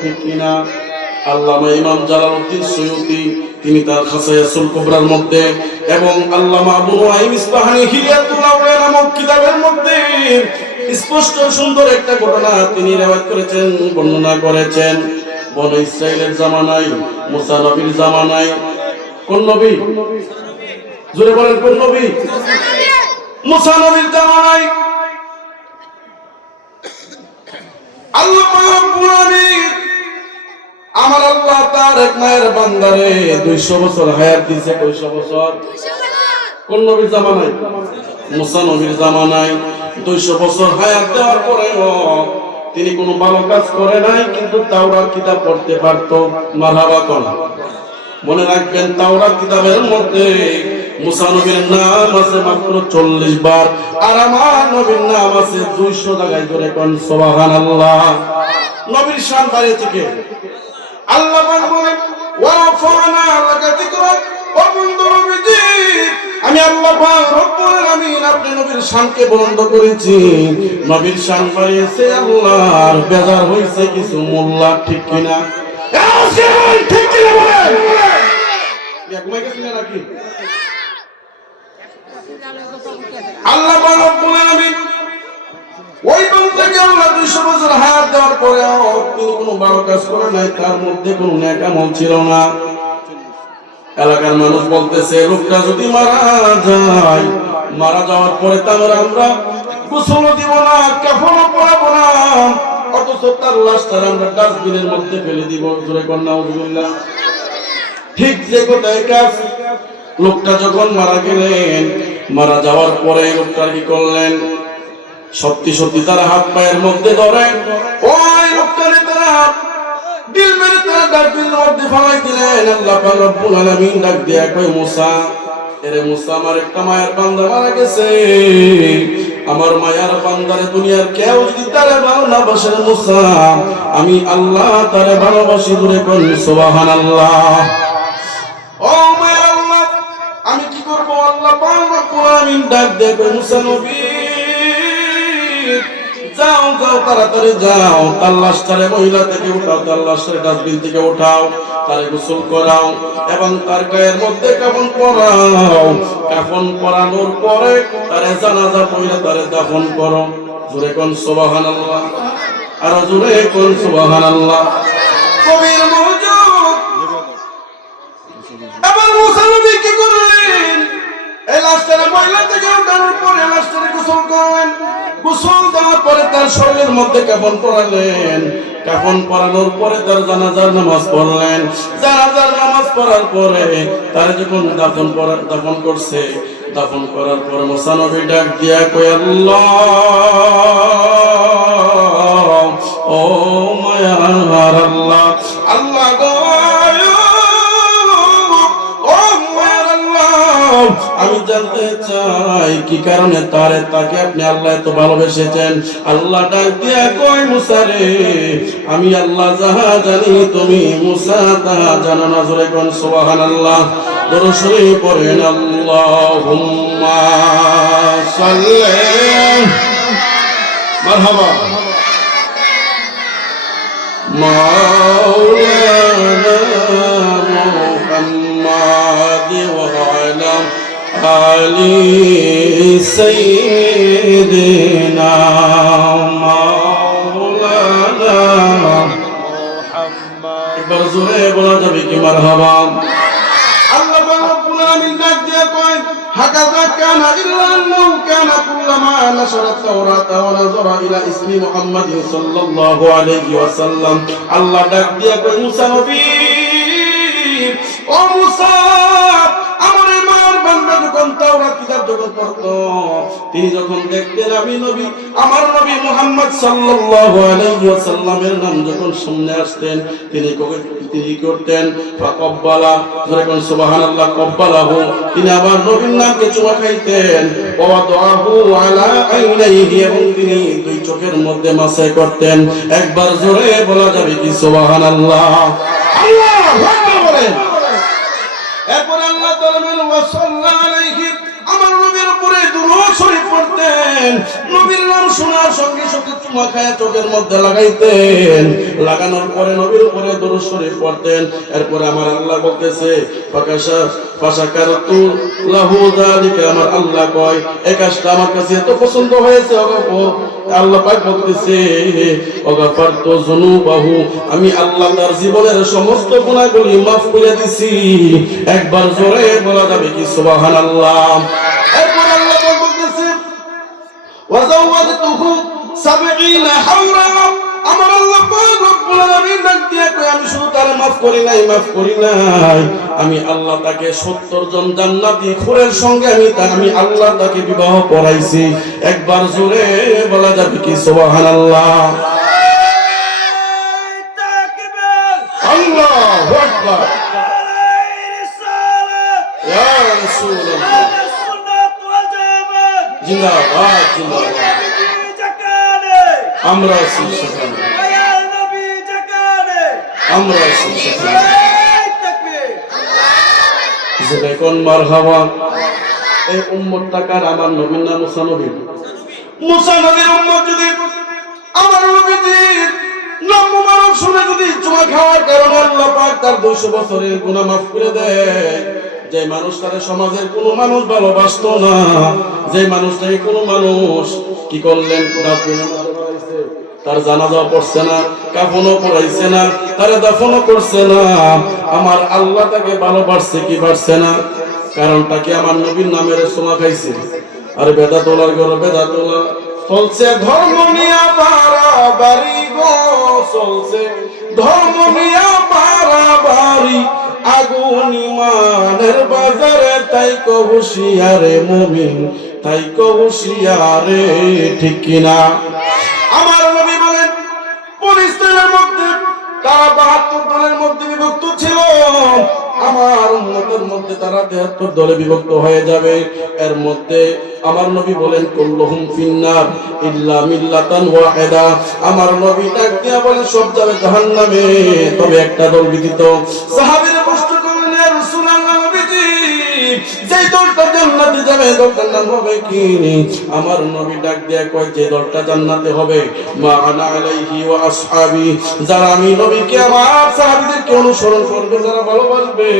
ঠিক কিনা? আল্লামা ইমাম জালালউদ্দিন সৈয়দী, তিনি তার খাসায়াসুল কুবরার মধ্যে এবং আল্লামা আবু nuআইম ইসবাহানি হিলিয়াতুল আউলিয়া নামক কিতাবের মধ্যে স্পষ্ট সুন্দর একটা ঘটনা তিনি রেওয়ায়াত করেছেন, বর্ণনা করেছেন। বন ইসরাইলের জামানায়, মুসা নবীর জামানায়। কোন নবী? জোরে বলেন, কোন নবী? মুসা নবীর জামানায়। আল্লাহ তার এক মায়ের বান্দারে 200 বছর হায়াত দিয়েছে 200 বছর? কোন নবীর জামানায়? মুসা নবীর জামানায়। 200 বছর হায়াত দেওয়ার পরেও তিনি কোনো ভালো কাজ করে নাই কিন্তু তাওরাত কিতাব পড়তে পারতো। মারহাবা কোন? মনে রাখবেন তাওরাত কিতাবের মধ্যে মুসা নবীর নাম আছে মাত্র চল্লিশ বার আর আমার নবীর নাম আছে দুইশো জায়গায় ধরে কোন? সোবাহান আল্লাহ নবীর শান বাড়িয়েছে কে? আল্লাহ বলেন ওয়ারাফানা লাকা যিকরাক ও বন্ধু আমি আল্লাহ আল্লাহর, বেজার হইছে কিছু মোল্লা, ঠিক কিনা? বলেন? এক মাইকে শুনে নাকি? আল্লাহ পাক রব্বুল আলামিন ওই বান্দাকে আল্লাহ 200 বছর হায়াত দেওয়ার পরেও ভালো কাজ করে নাই তার মধ্যে কোনো নেক আমল ছিল না। এলাকার মানুষ বলতেছে লোকটা যদি মারা যায়, মারা যাওয়ার পরে তাহলে আমরা গোসল দিব না, কাফনও পরাবো না, অথচ তার লাশটা আমরা ডাস্টবিনের মধ্যে ফেলে দিব। জোরে কন্যা উজুবিল্লাহ। ঠিক যে কোথায় কাজ, লোকটা যখন মারা গেলেন, মারা যাওয়ার পরে লোকটা কি করলেন? সত্যি সত্যি তারা হাত পায়ের মধ্যে ধরেন তারা দিল মেরে তারা ডাকবিল মধ্যে ফলাই দিলেন। আল্লাহ পাক রব্বুল আলামিন ডাক দিয়া কই মুসা, এরে মুসা, আমার একটা মায়ের বান্দা মারা গেছে। আমার মায়ার বান্দারে দুনিয়ার কেউ যদি তারে ভালো না বাসে মুসা, আমি আল্লাহ তারে ভালোবাসি দূরে কোন, সুবহানাল্লাহ। ও মায়ের আল্লাহ, আমি কি করব? আল্লাহ পাক রব্বুল আলামিন ডাক দিয়া কই মুসা নবী যাও যাও, তাড়াতাড়ি যাও। তার লাশটারে মহিলা থেকে উঠাও, তার লাশটারে ডাস্টবিন থেকে উঠাও, তারে গোসল করাও এবং তার গায়ের মধ্যে কাফন পরাও। কাফন পরানোর পরে তারে জানাজা পইরা তারে দাফন করো। জোরে কোন সুবহানাল্লাহ? আর জোরে কোন সুবহানাল্লাহ? কবির মওজুদ এবার মুসা কি করলেন? এই লাশটারে মহিলা থেকে উঠানোর পরে লাশটারে গোসল করলেন গোসল দেওয়ার পরে তার শরীরের মধ্যে কাফন পরালেন। কাফন পরানোর পরে তার জানাজার নামাজ পড়লেন। জানাজার নামাজ পড়ার পরে তার যখন দাফন পড়ার দাফন করছে, দাফন করার পরে মোসানবী ডাক দিয়া কই আল্লাহ, ও মায়ার আল্লাহ আমি জানতে চাই, কি কারণে তারে তাকে আপনি আল্লাহ এত ভালোবেসেছেন? আল্লাহ ডাক দিয়ে আমি আল্লাহ যাহা জানি, তুমি মুসা, তাহা জানো না। জোরে কোন সোহান আল্লাহ দরসরে পড়েন, আল্লাহুম্মা মারহাবা মাওলানা آل سيدنا مولانا একবার জোরে বলা যাবে কি মারহাবা আল্লাহ রাব্বুল আলামিন ডাক দিয়ে কয় হাকাযা কানা ইল্লা আন্নাহু কানা কুল্লামা নাশারা তাওরাতা ওয়া নাযারা ইলা ইসমি মুহাম্মাদিন সাল্লাল্লাহু আলাইহি ওয়াসাল্লাম আল্লাহ ডাক দিয়ে কয় মুসা নবী ও মুসা পড়তো তিনি যখন নবী, আমার নবী মুহাম্মদ সাল্লাল্লাহু আলাইহি ওয়াসাল্লামের নাম যখন আসতেন, তিনি তিনি করতেন ফাকাব্বালা সুবহানাল্লাহ তিনি নবীর নামকে চুমা খাইতেন আলা আইনাইহি এবং তিনি দুই চোখের মধ্যে মাসাই করতেন। একবার জোরে বলা যাবে কি, সুবহানাল্লাহ আল্লাহু আকবার বলেন। এরপর আল্লাহ তাআলা বলেন, ওয়া শরীফ পড়তেন। নবীর নাম শোনার সঙ্গে সঙ্গে চুমা খায় চোখের মধ্যে লাগাইতেন। লাগানোর পরে নবীর উপরে দরুদ শরীফ পড়তেন। এরপরে আমার আল্লাহ বলতেছে আমার আল্লাহ কাছে এত পছন্দ হয়েছে আল্লাহ আমি আল্লাহ তার জীবনের সমস্ত গুনাহগুলি মাফ করে দিছি। একবার জোরে বলা যাবে কি সুবহানাল্লাহ? ওয়াজাওয়াজতুহু সাবঈনা হাওরা আমার আল্লাহ পাক রব্বুল আলামিন ডাক দিয়ে কয় আমি শুধু তার maaf করি নাই maaf করি নাই। আমি আল্লাহ তাকে 70 জন জান্নাতি খুরের সঙ্গে আমি তা আমি আল্লাহ তাকে বিবাহ করাইছি। একবার জোরে বলা যাবে কি সুবহানাল্লাহ? আল্লাহু আকবার ইয়া রাসূলুল্লাহ জিন্দাবাদ জিন্দাবাদ। আমরা আছি সেখানে। এই উম্মত টাকার আমার নবীর নাম মুসা নবী মুসা নবীর উম্মত যদি আমার নবীজির যদি চুমা খাওয়ার কারণে আল্লাহ তার 200 বছরের গুনাহ মাফ করে দেয়। যে মানুষ তার সমাজের কোনো মানুষ ভালোবাসতো না, যে মানুষটাকে কোনো মানুষ কি করলেন। তার জানাজা পড়ছে না, কাফনও পড়াইছে না, তারে দাফনও করছে না। আমার আল্লাহ তাকে ভালোবাসছে কি পারছে না? কারণটা কি আমার নবীর নামের সোমা খাইছে? আর বেদা তোলার ঘর, বেদা তোলা। চলছে ধর্ম নিয়া বাড়াবাড়ি গো, চলছে ধর্ম নিয়া বাড়াবাড়ি। আগুন ইমানের বাজারে, তাই কবুশিয়ারে মুমিন, তাই কবুশিয়ারে ঠিক কিনা? আমার নবী বলেন, পরিস্থিতির মধ্যে, তারা বাহাত্তর দলের মধ্যে বিভক্ত ছিল। আমার উন্মতের মধ্যে তারা তেহাত্তর দলে বিভক্ত হয়ে যাবে। এর মধ্যে আমার নবী বলেন, কুল্লুহুম ফিন্নার ইল্লা মিল্লাতান ওয়াহিদা। আমার নবী ডাক দিয়া বলেন, সব যাবে জাহান্নামে। তবে একটা দল ব্যতীত সাহাবীরা করলেন, ইয়া রাসূলুল্লাহ নবীজি, যেই দলটা জান্নাতে যাবে দলটার নাম হবে কি? আমার নবী ডাক দিয়া কয় যে দলটা জান্নাতে হবে। মা আনা আলাইহি ওয়া আসহাবি। যারা আমি নবীকে, আমার সাহাবীদেরকে অনুসরণ করবে, যারা ভালোবাসবে।